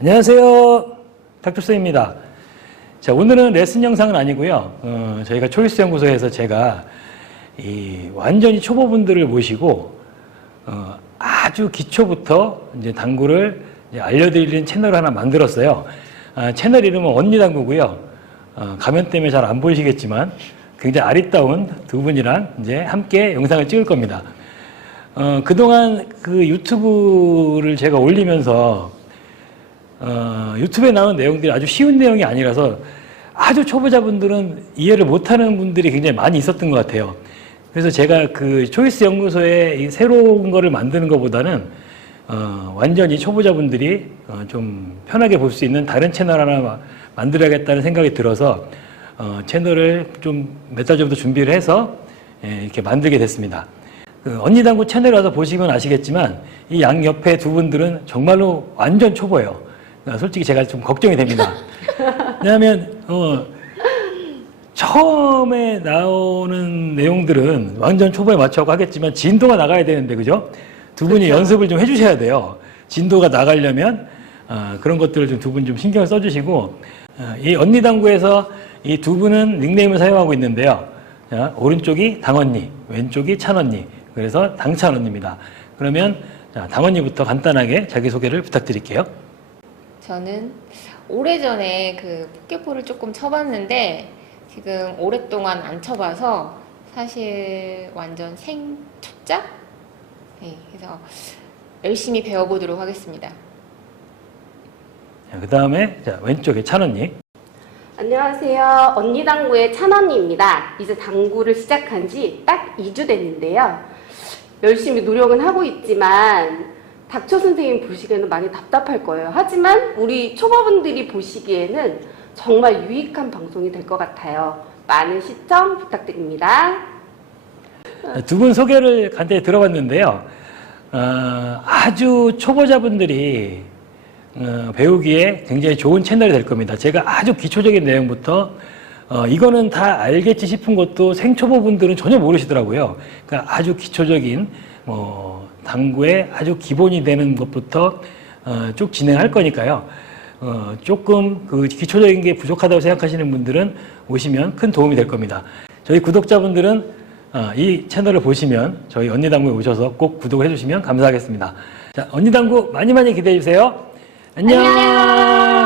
안녕하세요. 닥터스입니다. 자, 오늘은 레슨 영상은 아니고요. 어, 저희가 초이스 연구소에서 제가 이 완전히 초보분들을 모시고 어, 아주 기초부터 이제 당구를 이제 알려드리는 채널을 하나 만들었어요. 아, 채널 이름은 언니 당구고요. 어, 가면 때문에 잘 안 보이시겠지만 굉장히 아리따운 두 분이랑 이제 함께 영상을 찍을 겁니다. 어, 그동안 그 유튜브를 제가 올리면서 어, 유튜브에 나오는 내용들이 아주 쉬운 내용이 아니라서 아주 초보자분들은 이해를 못하는 분들이 굉장히 많이 있었던 것 같아요. 그래서 제가 그 초이스 연구소에 이 새로운 거를 만드는 것보다는 어, 완전히 초보자분들이 어, 좀 편하게 볼 수 있는 다른 채널 하나 마- 만들어야겠다는 생각이 들어서 어, 채널을 좀 몇 달 전부터 준비를 해서 예, 이렇게 만들게 됐습니다. 그 언니 당구 채널 와서 보시면 아시겠지만 이 양 옆에 두 분들은 정말로 완전 초보예요. 그러니까 솔직히 제가 좀 걱정이 됩니다. 왜냐하면 어, 처음에 나오는 내용들은 완전 초보에 맞춰서 하겠지만 진도가 나가야 되는데 그죠? 두 분이 연습을 좀 해주셔야 돼요. 진도가 나가려면 어, 그런 것들을 좀 두 분 좀 신경 을 써주시고 어, 이 언니 당구에서 이 두 분은 닉네임을 사용하고 있는데요. 자, 오른쪽이 당언니, 왼쪽이 찬언니. 그래서 당찬언니입니다. 그러면 자, 당언니부터 간단하게 자기 소개를 부탁드릴게요. 저는 오래전에 그 포켓볼을 조금 쳐봤는데 지금 오랫동안 안 쳐봐서 사실 완전 생 초짜? 네, 그래서 열심히 배워보도록 하겠습니다. 그 다음에 왼쪽에 찬언니. 안녕하세요. 언니 당구의 찬언니입니다. 이제 당구를 시작한 지 딱 2주 됐는데요. 열심히 노력은 하고 있지만 닥쳐 선생님 보시기에는 많이 답답할 거예요. 하지만 우리 초보분들이 보시기에는 정말 유익한 방송이 될 것 같아요. 많은 시청 부탁드립니다. 두 분 소개를 간단히 들어봤는데요. 어, 아주 초보자분들이 어, 배우기에 굉장히 좋은 채널이 될 겁니다. 제가 아주 기초적인 내용부터 어, 이거는 다 알겠지 싶은 것도 생초보분들은 전혀 모르시더라고요. 그러니까 아주 기초적인 뭐 당구의 아주 기본이 되는 것부터 어, 쭉 진행할 거니까요. 어, 조금 그 기초적인 게 부족하다고 생각하시는 분들은 오시면 큰 도움이 될 겁니다. 저희 구독자분들은 어, 이 채널을 보시면 저희 언니 당구에 오셔서 꼭 구독을 해주시면 감사하겠습니다. 자, 언니 당구 많이 많이 기대해 주세요. 안녕.